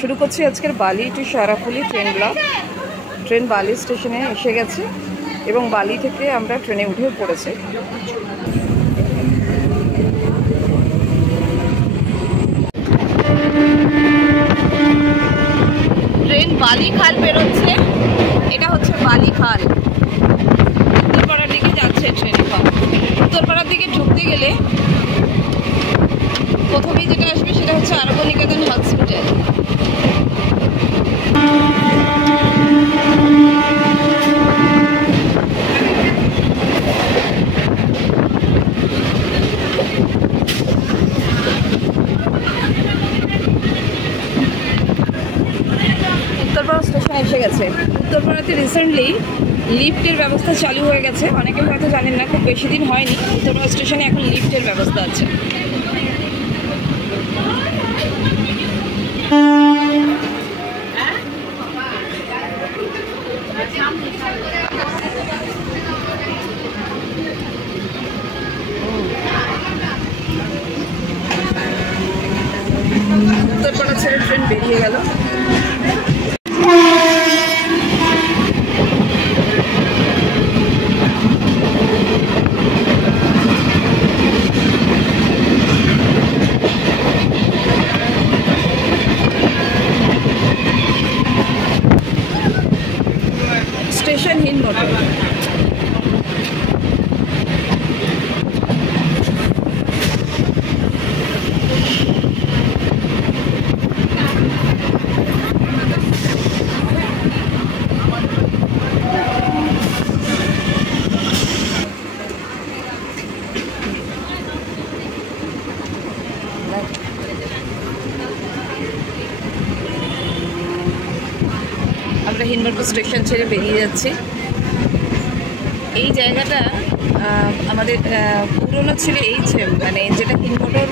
শুরু করছি আজকের বালি টু সারাফুলি ট্রেন ব্লগ। ট্রেন বালি স্টেশনে এসে গেছে এবং বালি থেকে আমরা ট্রেনে উঠে পড়েছি। ট্রেন বালি খাল বেরোচ্ছে, এটা হচ্ছে বালি খাল। উত্তরপাড়ার দিকে যাচ্ছে ট্রেন। উত্তরপাড়ার দিকে ঢুকতে গেলে প্রথমেই যেটা আসবে সেটা হচ্ছে আরবনিকেতন হসপিটাল। উত্তরপাড়া স্টেশনে এসে গেছে। উত্তরপাড়াতে রিসেন্টলি লিফটের ব্যবস্থা চালু হয়ে গেছে, অনেকে হয়তো জানেন না, খুব বেশি দিন হয়নি। উত্তরপাড়া স্টেশনে এখন লিফটের ব্যবস্থা আছে। উত্তরপাড়া ছেড়ে ট্রেন বেরিয়ে গেল। স্টেশন হিন্দমোটর। আমরা হিন্দমোটর স্টেশন ছেড়ে বেরিয়ে যাচ্ছি। এই জায়গাটা আমাদের পুরনো ছিল, মানে যেটা হিন্দমোটর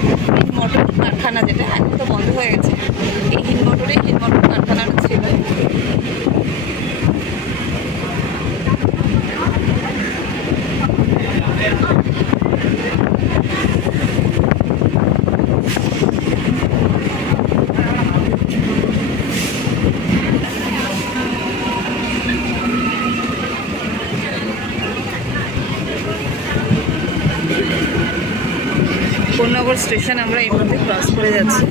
কারখানা, যেটা এখন তো বন্ধ হয়ে গেছে। এই হিন্দমোটর কারখানাটা ছিল। কোন্নগর স্টেশন আমরা এই মুহূর্তে ক্রস করে যাচ্ছি।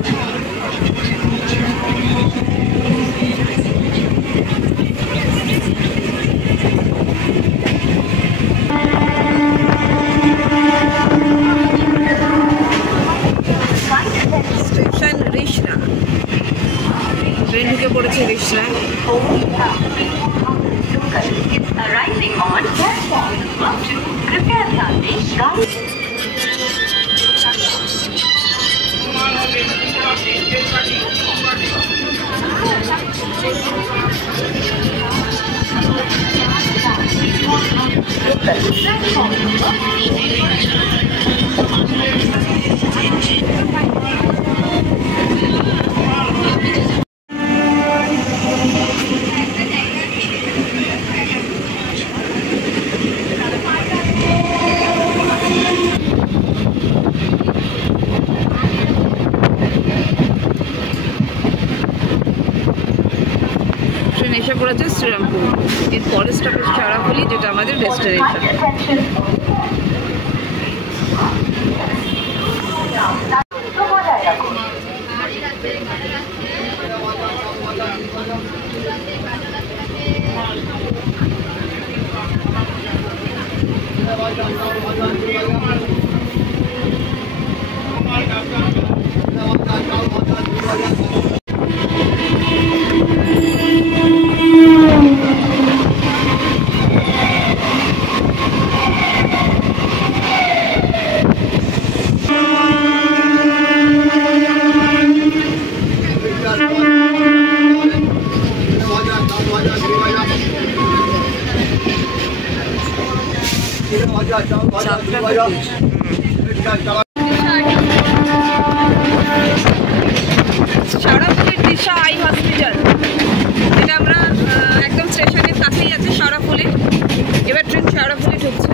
স্টেশন রিষড়া, ট্রেন ঢুকে পড়েছে রিষড়া। এসে পড়েছে শ্রীরামপুর। এর পরের স্টপেজ সারাফুলি, যেটা আমাদের ডেস্টিনেশন। সারাফুলির দিশা আই হসপিটাল, যেটা আমরা একদম স্টেশনের কাছেই আছে সারাফুলি। এবার ট্রেন সারাফুলি ঢুকছে।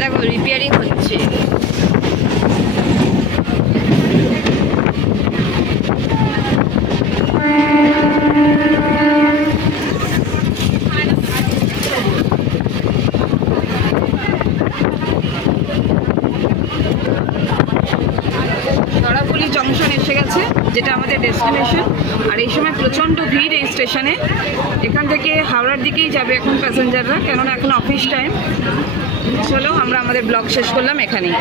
দেখো রিপেয়ারিং হচ্ছে। যেটা আমাদের ডেস্টিনেশন। আর এই সময় প্রচণ্ড ভিড় এই স্টেশনে। এখান থেকে হাওড়ার দিকেই যাবে এখন প্যাসেঞ্জাররা, কেননা এখন অফিস টাইম। চলো আমরা আমাদের ব্লগ শেষ করলাম এখানেই।